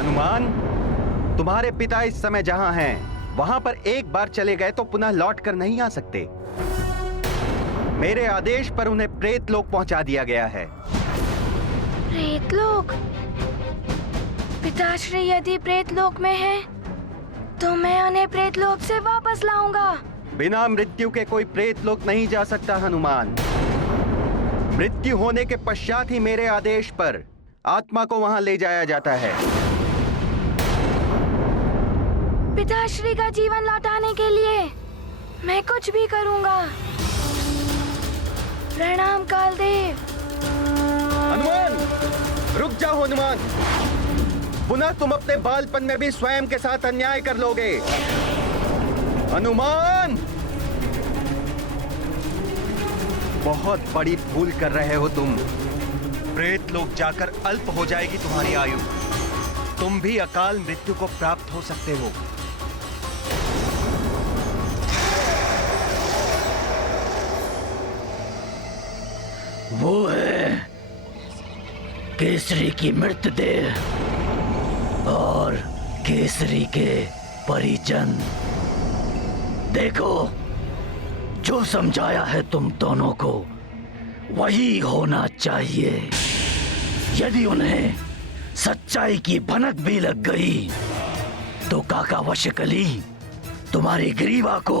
हनुमान, तुम्हारे पिता इस समय जहां हैं, वहां पर एक बार चले गए तो पुनः लौट कर नहीं आ सकते। मेरे आदेश पर उन्हें प्रेतलोक पहुंचा दिया गया है। प्रेतलोक? पिताश्री यदि प्रेतलोक में है, तो मैं उन्हें प्रेतलोक से वापस लाऊंगा। बिना मृत्यु के कोई प्रेतलोक नहीं जा सकता हनुमान। मृत्यु होने के पश्चात ही मेरे आदेश पर आत्मा को वहां ले जाया जाता है। पिताश्री का जीवन लौटाने के लिए मैं कुछ भी करूंगा। प्रणाम कालदेव। हनुमान, रुक जाओ हनुमान। पुनः तुम अपने बालपन में भी स्वयं के साथ अन्याय कर लोगे। हनुमान, बहुत बड़ी भूल कर रहे हो तुम। प्रेत लोक जाकर अल्प हो जाएगी तुम्हारी आयु। तुम भी अकाल मृत्यु को प्राप्त हो सकते हो। वो है केसरी की मृतदेह और केसरी के परिजन। देखो, जो समझाया है तुम दोनों को वही होना चाहिए। यदि उन्हें सच्चाई की भनक भी लग गई तो काका वशकली तुम्हारी ग्रीवा को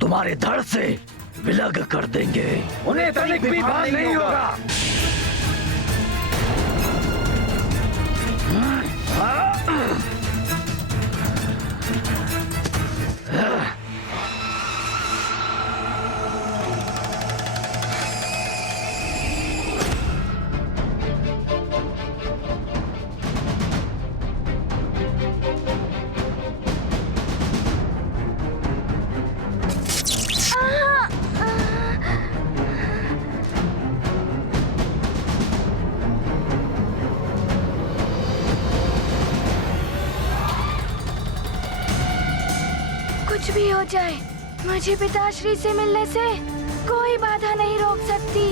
तुम्हारे धड़ से विलग कर देंगे। उन्हें तनिक भी भान नहीं होगा। कुछ भी हो जाए, मुझे पिताश्री से मिलने से कोई बाधा नहीं रोक सकती।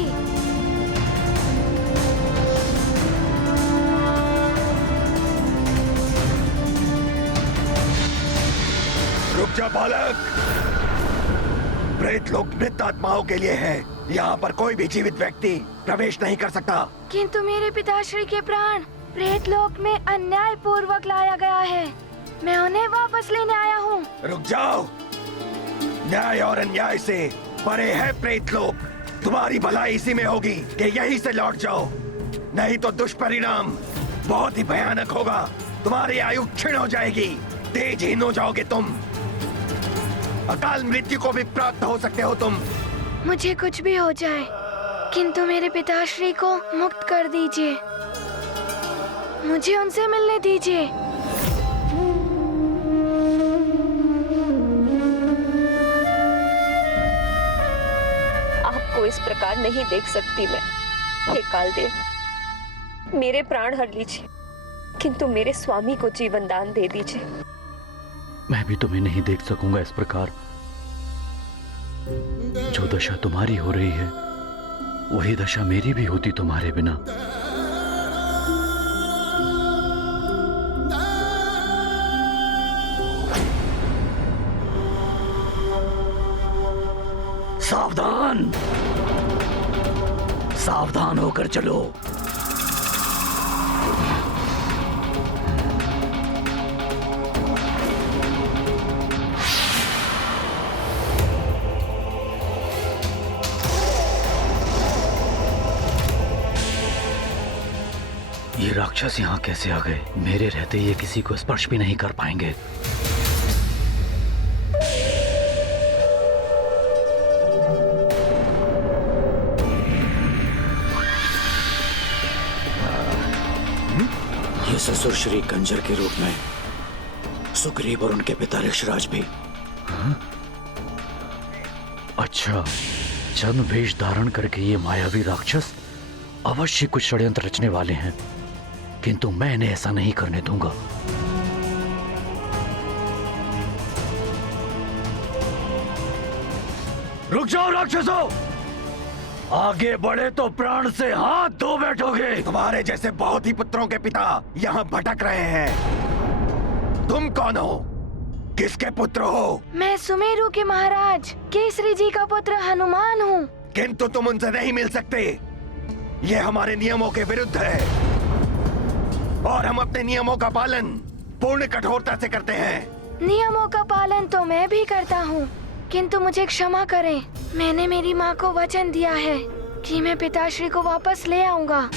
रुक जा बालक। प्रेतलोक मृत आत्माओं के लिए है। यहाँ पर कोई भी जीवित व्यक्ति प्रवेश नहीं कर सकता। किंतु मेरे पिताश्री के प्राण प्रेतलोक में अन्याय पूर्वक लाया गया है। मैं उन्हें वापस लेने आया हूँ। रुक जाओ। न्याय और अन्याय से परे है प्रेतलोक। तुम्हारी भलाई इसी में होगी कि यहीं से लौट जाओ, नहीं तो दुष्परिणाम बहुत ही भयानक होगा। तुम्हारी आयु क्षीण हो जाएगी, तेजहीन हो जाओगे तुम। अकाल मृत्यु को भी प्राप्त हो सकते हो तुम। मुझे कुछ भी हो जाए, किंतु मेरे पिताश्री को मुक्त कर दीजिए। मुझे उनसे मिलने दीजिए। आपको इस प्रकार नहीं देख सकती मैं। हे कालदेव, मेरे प्राण हर लीजिए, किंतु मेरे स्वामी को जीवन दान दे दीजिए। मैं भी तुम्हें नहीं देख सकूंगा इस प्रकार। जो दशा तुम्हारी हो रही है वही दशा मेरी भी होती तुम्हारे बिना। सावधान, सावधान होकर चलो। ये राक्षस यहाँ कैसे आ गए? मेरे रहते ये किसी को स्पर्श भी नहीं कर पाएंगे। ये ससुर श्री कंजर के रूप में सुग्रीव और उनके पिता ऋषराज भी। अच्छा, चंद वेश धारण करके ये मायावी राक्षस अवश्य कुछ षड्यंत्र रचने वाले हैं, किंतु मैं इन्हें ऐसा नहीं करने दूंगा। रुक जाओ राक्षसों, आगे बढ़े तो प्राण से हाथ धो बैठोगे। तुम्हारे जैसे बहुत ही पुत्रों के पिता यहाँ भटक रहे हैं। तुम कौन हो? किसके पुत्र हो? मैं सुमेरु के महाराज केसरी जी का पुत्र हनुमान हूँ। किंतु तुम उनसे नहीं मिल सकते। ये हमारे नियमों के विरुद्ध है और हम अपने नियमों का पालन पूर्ण कठोरता से करते हैं। नियमों का पालन तो मैं भी करता हूँ, किंतु मुझे क्षमा करें। मैंने मेरी माँ को वचन दिया है कि मैं पिताश्री को वापस ले आऊंगा।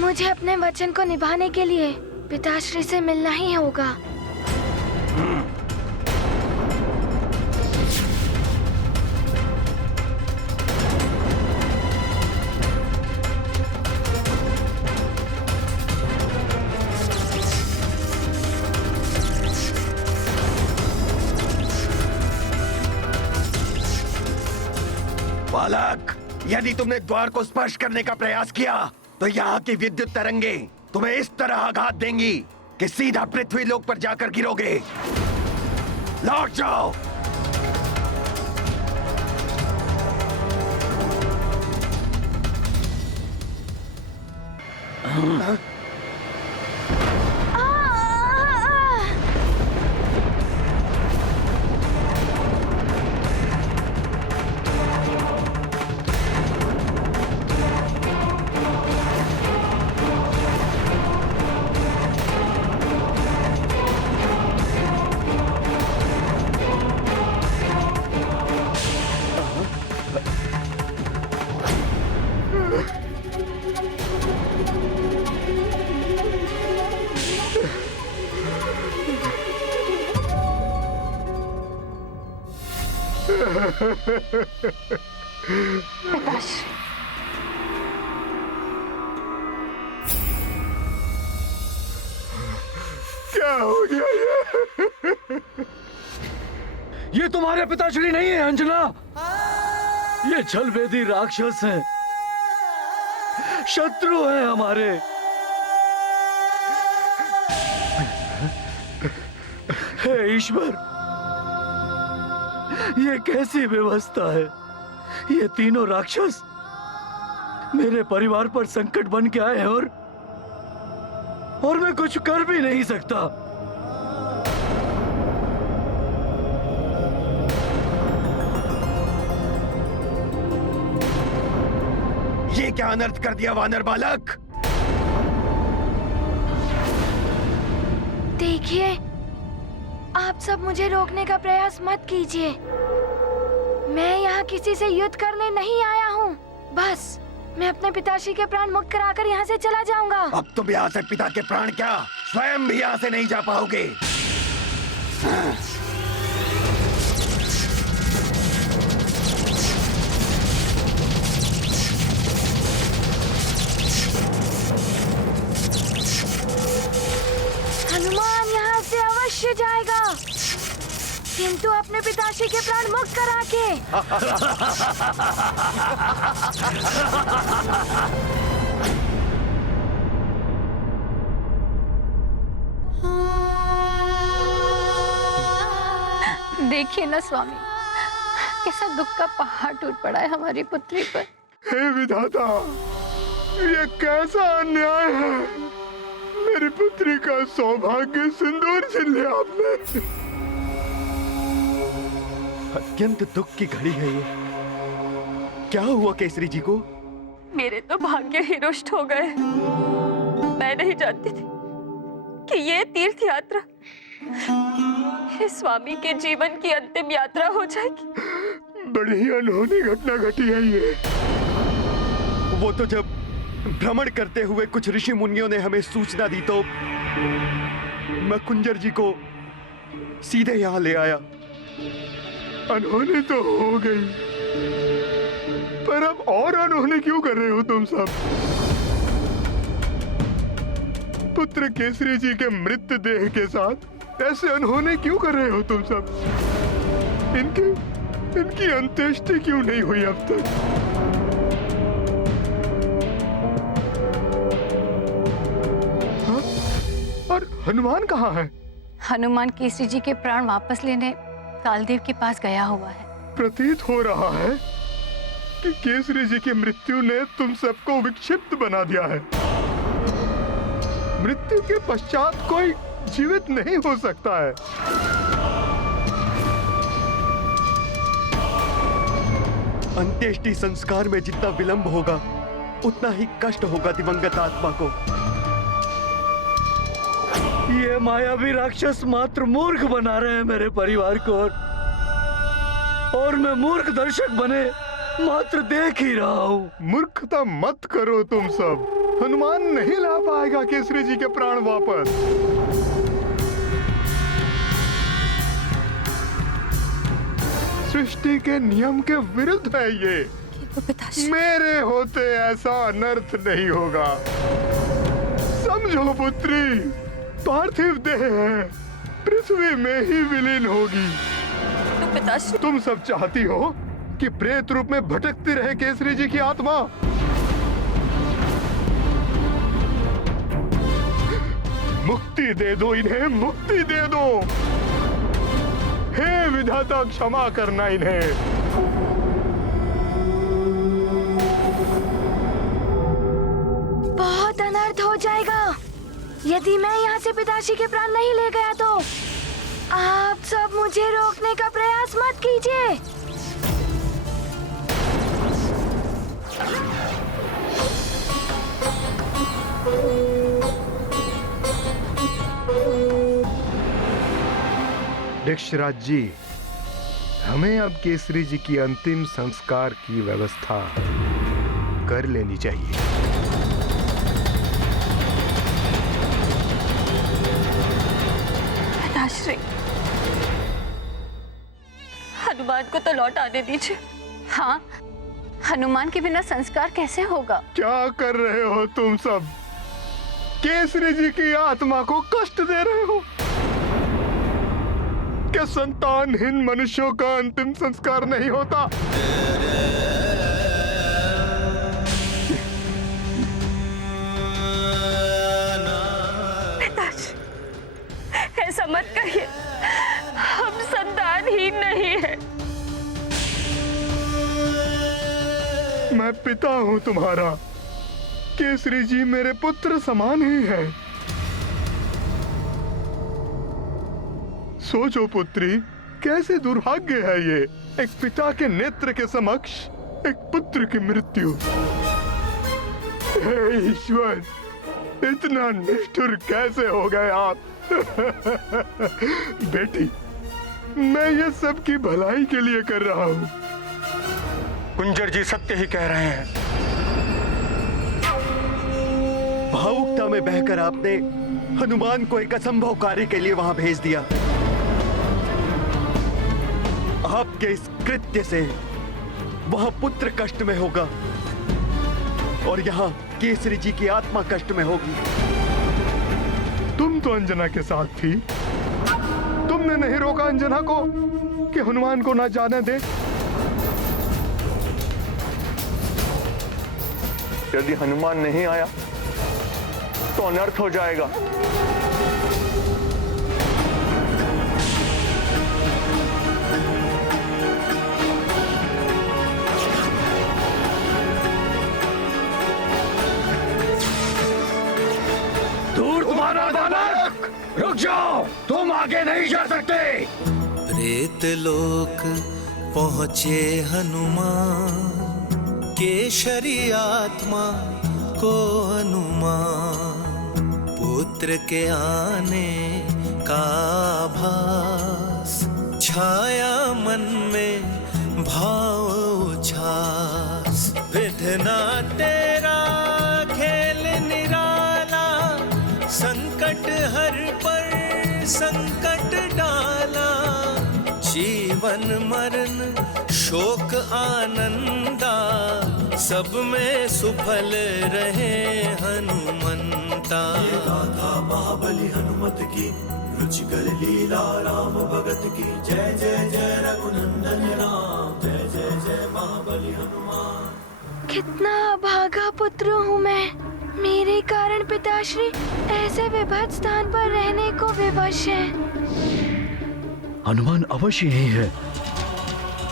मुझे अपने वचन को निभाने के लिए पिताश्री से मिलना ही होगा। बालक, यदि तुमने द्वार को स्पर्श करने का प्रयास किया तो यहाँ की विद्युत तरंगे तुम्हें इस तरह आघात देंगी कि सीधा पृथ्वी लोक पर जाकर गिरोगे। लौट जाओ। क्या हो गया ये तुम्हारे पिताश्री नहीं है अंजना। ये जलवेदी राक्षस हैं, शत्रु हैं हमारे। हे ईश्वर, ये कैसी व्यवस्था है? ये तीनों राक्षस मेरे परिवार पर संकट बन के आए हैं और मैं कुछ कर भी नहीं सकता। ये क्या अनर्थ कर दिया वानर बालक? देखिए, आप सब मुझे रोकने का प्रयास मत कीजिए। मैं यहाँ किसी से युद्ध करने नहीं आया हूँ। बस मैं अपने पिताश्री के प्राण मुक्त कराकर यहाँ से चला जाऊंगा। अब तुम यहाँ से पिता के प्राण क्या, स्वयं भी यहाँ से नहीं जा पाओगे। हनुमान यहाँ से अवश्य जाएगा, किंतु अपने पिताश्री के प्राण मुक्त करा के। देखिए ना स्वामी, कैसा दुख का पहाड़ टूट पड़ा है हमारी पुत्री पर। हे विधाता, ये कैसा अन्याय है। मेरी पुत्री का सौभाग्य सिंदूर छीन लिया आपने। अत्यंत दुख की घड़ी है ये। क्या हुआ केसरी जी को? मेरे तो भाग्य ही रुष्ट हो गए। मैं नहीं जानती थी कि ये तीर्थ यात्रा इस स्वामी के जीवन की अंतिम यात्रा हो जाएगी। बड़ी ही अनहोनी घटना घटी है ये। वो तो जब भ्रमण करते हुए कुछ ऋषि मुनियों ने हमें सूचना दी तो मैं कुंजर जी को सीधे यहाँ ले आया। अनहोनी तो हो गई, पर अब और अनहोनी क्यों कर रहे हो तुम सब? पुत्र केसरी जी के मृत देह के साथ ऐसे अनहोनी क्यों कर रहे हो तुम सब? इनकी अंत्येष्टि क्यों नहीं हुई अब तक? हाँ? और हनुमान कहाँ है? हनुमान केसरी जी के प्राण वापस लेने कालदेव के पास गया हुआ है। प्रतीत हो रहा है कि केसरी जी की मृत्यु ने तुम सबको विक्षिप्त बना दिया है। मृत्यु के पश्चात कोई जीवित नहीं हो सकता है। अंत्येष्टि संस्कार में जितना विलंब होगा उतना ही कष्ट होगा दिवंगत आत्मा को। ये मायावी राक्षस मात्र मूर्ख बना रहे हैं मेरे परिवार को, और मैं मूर्ख दर्शक बने मात्र देख ही रहा हूँ। मूर्खता मत करो तुम सब। हनुमान नहीं ला पाएगा केसरी जी के प्राण वापस। सृष्टि के नियम के विरुद्ध है ये। मेरे होते ऐसा अनर्थ नहीं होगा। समझो पुत्री, पार्थिव देह है, पृथ्वी में ही विलीन होगी। तो पिताश्री, तुम सब चाहती हो कि प्रेत रूप में भटकती रहे केसरी जी की आत्मा? मुक्ति दे दो इन्हें, मुक्ति दे दो। हे विधाता, क्षमा करना इन्हें। बहुत अनर्थ हो जाएगा यदि मैं यहाँ से पिताश्री के प्राण नहीं ले गया तो। आप सब मुझे रोकने का प्रयास मत कीजिए। दक्षराज जी, हमें अब केसरी जी की अंतिम संस्कार की व्यवस्था कर लेनी चाहिए। पिताश्री, हनुमान को तो लौट आने दीजिए। हाँ, हनुमान के बिना संस्कार कैसे होगा? क्या कर रहे हो तुम सब? केसरी जी की आत्मा को कष्ट दे रहे हो। क्या संतानहीन मनुष्यों का अंतिम संस्कार नहीं होता? पिताश्री, ऐसा मत कहिए। हम संतानहीन नहीं है। मैं पिता हूं तुम्हारा। केसरी जी मेरे पुत्र समान ही है। सोचो पुत्री, कैसे दुर्भाग्य है ये, एक पिता के नेत्र के समक्ष एक पुत्र की मृत्यु। हे ईश्वर, इतना निष्ठुर कैसे हो गए आप? बेटी, मैं ये सब की भलाई के लिए कर रहा हूँ। कुंजर जी सत्य ही कह रहे हैं। भावुकता में बहकर आपने हनुमान को एक असंभव कार्य के लिए वहां भेज दिया। आपके इस कृत्य से वहां पुत्र कष्ट में होगा और यहाँ केसरी जी की आत्मा कष्ट में होगी। तुम तो अंजना के साथ थी। तुमने नहीं रोका अंजना को कि हनुमान को ना जाने दे। यदि हनुमान नहीं आया तो अनर्थ हो जाएगा। दूर तुम्हारा बालक, रुक जाओ, तुम आगे नहीं जा सकते। प्रेत लोक पहुँचे हनुमान, केशरी आत्मा को अनुमान, पुत्र के आने का आभास, छाया मन में भाव उछास। विधना तेरा खेल निराला, संकट हर पर संकट डाला। जीवन मरण शोक आनंदा, सब में सुफल रहे हनुमंता। ये गाथा महाबली हनुमत की, रुचिकर लीला राम भगत की। जय जय जय रघुनंदन राम, जय जय जय महाबली हनुमान। कितना अभागा पुत्र हूँ मैं। मेरे कारण पिताश्री ऐसे विभत्स स्थान पर रहने को विवश है। हनुमान अवश्य ही है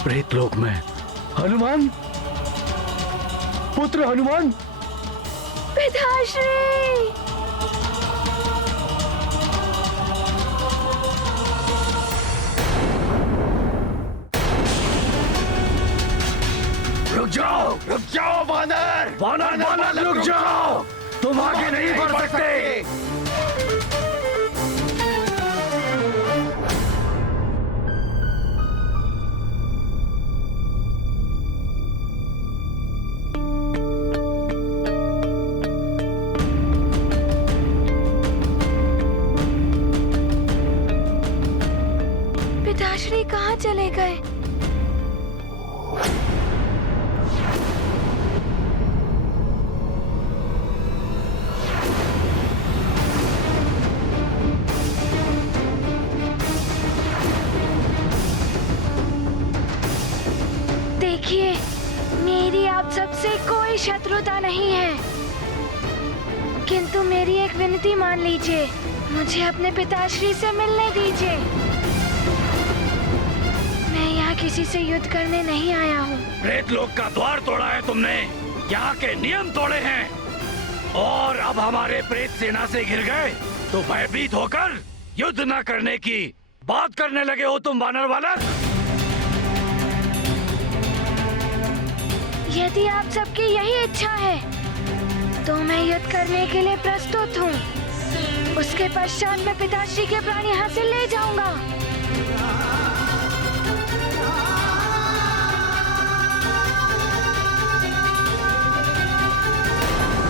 प्रेतलोक में। हनुमान, पुत्र हनुमान, पिताश्री। रुक जाओ वानर! वानर रुक जाओ! तुम आगे नहीं बढ़ सकते। पिताश्री कहाँ चले गए? देखिए, मेरी आप सबसे कोई शत्रुता नहीं है, किंतु मेरी एक विनती मान लीजिए। मुझे अपने पिताश्री से मिलने दीजिए। मैं यहाँ किसी से युद्ध करने नहीं आया हूँ। प्रेत लोक का द्वार तोड़ा है तुमने, यहाँ के नियम तोड़े हैं, और अब हमारे प्रेत सेना से घिर गए तो भयभीत होकर युद्ध न करने की बात करने लगे हो तुम वानर बालक। यदि आप सबकी यही इच्छा है तो मैं युद्ध करने के लिए प्रस्तुत हूँ। उसके पश्चात मैं पिताश्री के प्राण यहाँ से ले जाऊंगा।